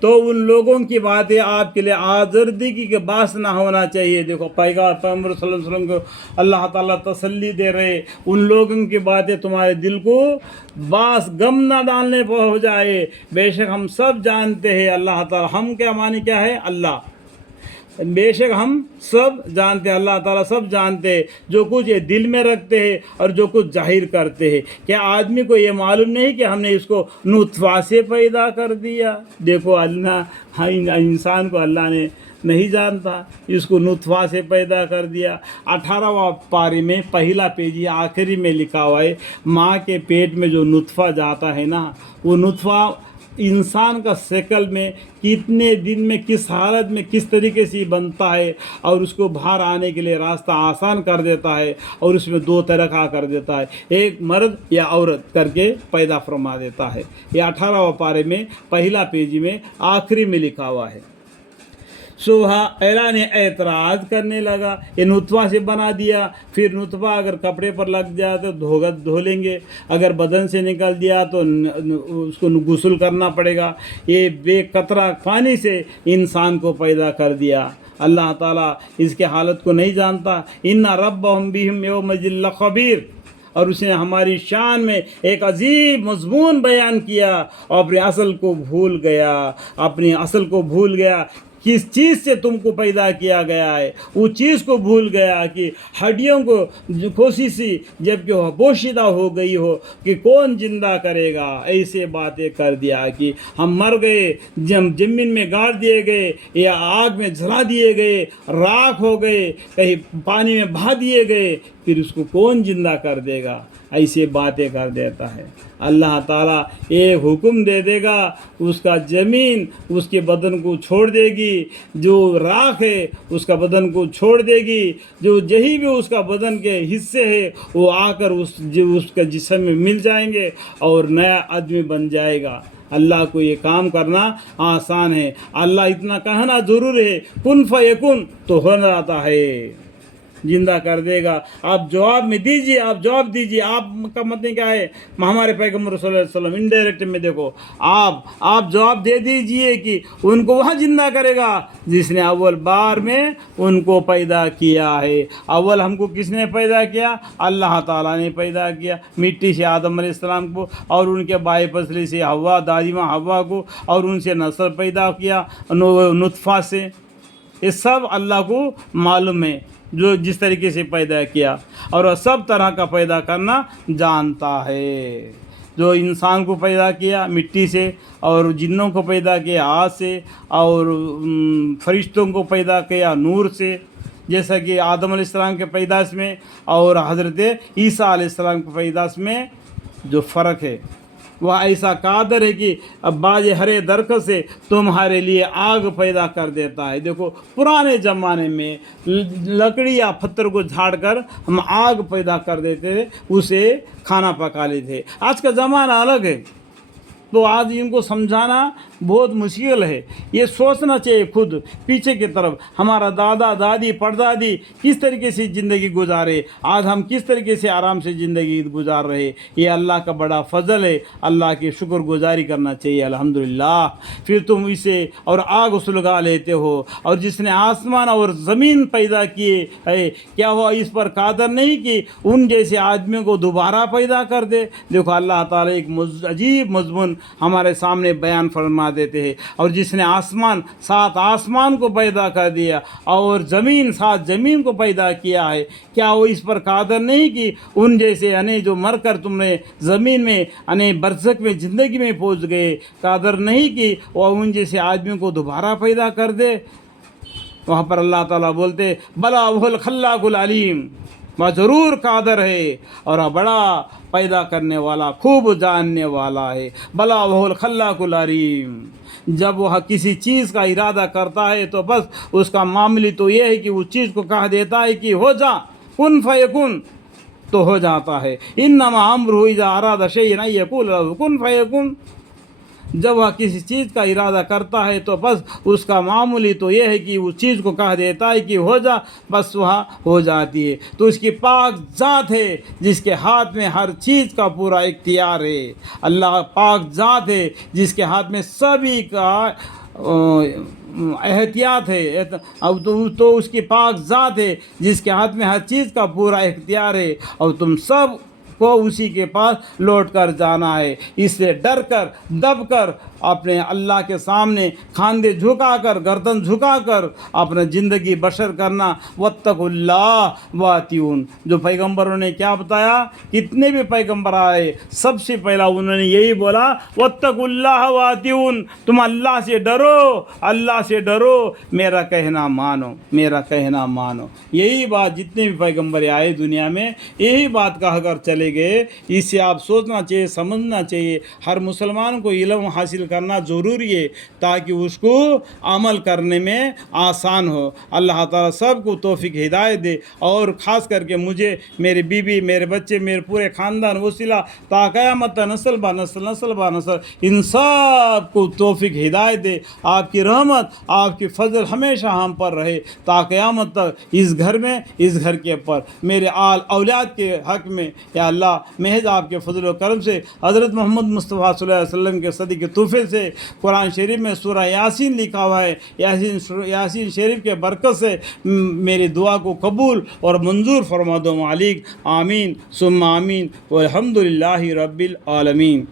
تو ان لوگوں کی باتیں آپ کے لیے آزردگی کے باعث نہ ہونا چاہیے. دیکھو پیغمبر صلی اللہ علیہ وسلم کو اللہ تعالیٰ تسلی دے رہے, ان لوگوں کی باتیں تمہارے دل کو باعث غم نہ ڈالنے پر ہو جائے. بے شک ہم سب جانتے ہیں اللہ تعالیٰ, ہم کیا معنی کیا ہے, اللہ, بے شک ہم سب جانتے ہیں, اللہ تعالیٰ سب جانتے ہیں جو کچھ یہ دل میں رکھتے ہیں اور جو کچھ ظاہر کرتے ہیں. کیا آدمی کو یہ معلوم نہیں کہ ہم نے اس کو نطفہ سے پیدا کر دیا؟ دیکھو اللہ انسان کو اللہ نے نہیں جانتا, اس کو نطفہ سے پیدا کر دیا. 18واں پارے میں پہلا پیج آخری میں لکھا ہوا ہے, ماں کے پیٹ میں جو نطفہ جاتا ہے نا, وہ نطفہ انسان کا شکل میں کتنے دن میں کس حالت میں کس طریقے سے بنتا ہے, اور اس کو باہر آنے کے لیے راستہ آسان کر دیتا ہے, اور اس میں 2 طرح کا کر دیتا ہے, ایک مرد یا عورت کر کے پیدا فرما دیتا ہے. یہ 18واں پارے میں پہلا پیج میں آخری میں لکھا ہوا ہے. اعلان اعتراض کرنے لگا, یہ نطفہ سے بنا دیا, پھر نطفہ اگر کپڑے پر لگ جائے تو دھو لیں گے, اگر بدن سے نکل دیا تو اس کو غسل کرنا پڑے گا. یہ بے قطرہ پانی سے انسان کو پیدا کر دیا. اللہ تعالیٰ اس کے حالت کو نہیں جانتا. ان ربهم بهم یومئذ لخبیر, اور اس نے ہماری شان میں ایک عجیب مضمون بیان کیا, اور اپنے اصل کو بھول گیا, اپنی اصل کو بھول گیا. کس چیز سے تم کو پیدا کیا گیا ہے, وہ چیز کو بھول گیا کہ ہڈیوں کو کوشش سی جب کہ وہ پوشیدہ ہو گئی ہو کہ کون زندہ کرے گا. ایسے باتیں کر دیا کہ ہم مر گئے, زمین میں گاڑ دیے گئے, یا آگ میں جلا دیے گئے, راکھ ہو گئے, کہیں پانی میں بہا دیے گئے, پھر اس کو کون زندہ کر دے گا. ایسے باتیں کر دیتا ہے. اللہ تعالیٰ ایک حکم دے دے گا, اس کا زمین اس کے بدن کو چھوڑ دے گی, جو راکھ ہے اس کا بدن کو چھوڑ دے گی, جو جہی بھی اس کا بدن کے حصے ہے وہ آ کر اس کا جسم میں مل جائیں گے اور نیا آدمی بن جائے گا. اللہ کو یہ کام کرنا آسان ہے. اللہ اتنا کہنا ضرور ہے, کن فیکن, تو ہو جاتا ہے, زندہ کر دے گا. آپ جواب میں دیجیے, آپ جواب دیجیے. آپ کا مطلب کیا ہے, ہمارے پیغمبر صلی اللہ علیہ وسلم انڈائریکٹ میں دیکھو, آپ جواب دے دیجیے کہ ان کو وہاں زندہ کرے گا جس نے اول بار میں ان کو پیدا کیا ہے. اول ہم کو کس نے پیدا کیا؟ اللہ تعالیٰ نے پیدا کیا. مٹی سے آدم علیہ السلام کو, اور ان کے بائے پسلی سے حوا, دادی ماں حوا کو, اور ان سے نسل پیدا کیا نطفہ سے. یہ سب اللہ کو معلوم ہے جو جس طریقے سے پیدا کیا, اور وہ سب طرح کا پیدا کرنا جانتا ہے. جو انسان کو پیدا کیا مٹی سے, اور جنوں کو پیدا کیا آگ سے, اور فرشتوں کو پیدا کیا نور سے, جیسا کہ آدم علیہ السلام کے پیدائش میں اور حضرت عیسیٰ علیہ السلام کے پیدائش میں جو فرق ہے, وہ ایسا قادر ہے کہ اب باز ہرے درخت سے تمہارے لیے آگ پیدا کر دیتا ہے. دیکھو پرانے زمانے میں لکڑی یا پتھر کو جھاڑ کر ہم آگ پیدا کر دیتے تھے, اسے کھانا پکا لیتے تھے. آج کا زمانہ الگ ہے, تو آج ان کو سمجھانا بہت مشکل ہے. یہ سوچنا چاہیے خود پیچھے کی طرف, ہمارا دادا دادی پردادی کس طریقے سے زندگی گزارے, آج ہم کس طریقے سے آرام سے زندگی گزار رہے. یہ اللہ کا بڑا فضل ہے, اللہ کی شکر گزاری کرنا چاہیے الحمدللہ. پھر تم اسے اور آگ سلگا لیتے ہو, اور جس نے آسمان اور زمین پیدا کیے ہے, کیا وہ اس پر قادر نہیں کہ ان جیسے آدمیوں کو دوبارہ پیدا کر دے. دیکھو اللہ تعالیٰ ایک عجیب مضمون ہمارے سامنے بیان فرما دیتے ہیں. اور جس نے آسمان 7 آسمان کو پیدا کر دیا, اور زمین 7 زمین کو پیدا کیا ہے, کیا وہ اس پر قادر نہیں کہ ان جیسے جو مر کر تم نے زمین میں برزخ میں زندگی میں پہنچ گئے, قادر نہیں کہ وہ ان جیسے آدمیوں کو دوبارہ پیدا کر دے. وہاں پر اللہ تعالیٰ بولتے بلا وہ الخلاق العلیم, وہ ضرور قادر ہے اور بڑا پیدا کرنے والا, خوب جاننے والا ہے. بلا وہ الخلاق العلیم. جب وہ کسی چیز کا ارادہ کرتا ہے تو بس اس کا معاملہ تو یہ ہے کہ وہ چیز کو کہہ دیتا ہے کہ ہو جا, کن فیکن, تو ہو جاتا ہے. انما امرہ اذا اراد شیئا ان یقول له کن فیکن. جب وہ کسی چیز کا ارادہ کرتا ہے تو بس اس کا معمولی تو یہ ہے کہ اس چیز کو کہہ دیتا ہے کہ ہو جا, بس وہاں ہو جاتی ہے. تو اس کی پاک ذات ہے جس کے ہاتھ میں ہر چیز کا پورا اختیار ہے. اللہ پاک ذات ہے جس کے ہاتھ میں سبھی کا احتیاط ہے، اب تو اس کی پاک ذات ہے جس کے ہاتھ میں ہر چیز کا پورا اختیار ہے، اور تم سب کو اسی کے پاس لوٹ کر جانا ہے۔ اس سے ڈر کر دب کر اپنے اللہ کے سامنے کھاندے جھکا کر گردن جھکا کر اپنا زندگی بسر کرنا۔ واتقوا اللہ واتیون، جو پیغمبروں نے کیا بتایا، کتنے بھی پیغمبر آئے سب سے پہلا انہوں نے یہی بولا واتقوا اللہ واتیون، تم اللہ سے ڈرو، اللہ سے ڈرو، میرا کہنا مانو، میرا کہنا مانو۔ یہی بات جتنے بھی پیغمبر آئے دنیا میں یہی بات کہا کر چلے گئے۔ اس سے آپ سوچنا چاہیے، سمجھنا چاہیے، ہر مسلمان کو علم حاصل کرنا ضروری ہے تاکہ اس کو عمل کرنے میں آسان ہو۔ اللہ تعالیٰ سب کو توفیق ہدایت دے، اور خاص کر کے مجھے، میری بیوی، میرے بچے، میرے پورے خاندان وسیلہ تا قیامت نسل با نسل، نسل با نسل، ان سب کو توفیق ہدایت دے۔ آپ کی رحمت، آپ کی فضل ہمیشہ ہم پر رہے تا قیامت تک، اس گھر میں، اس گھر کے پر، میرے اولاد کے حق میں یا اللہ محض آپ کے فضل و کرم سے، حضرت محمد مصطفیٰ صلی اللہ علیہ وسلم کے صدقے تحفے سے، قرآن شریف میں سورہ یاسین لکھا ہوا ہے، یاسین شریف کے برکت سے میری دعا کو قبول اور منظور فرما دو مالک، آمین ثم آمین، والحمد للہ رب العالمین۔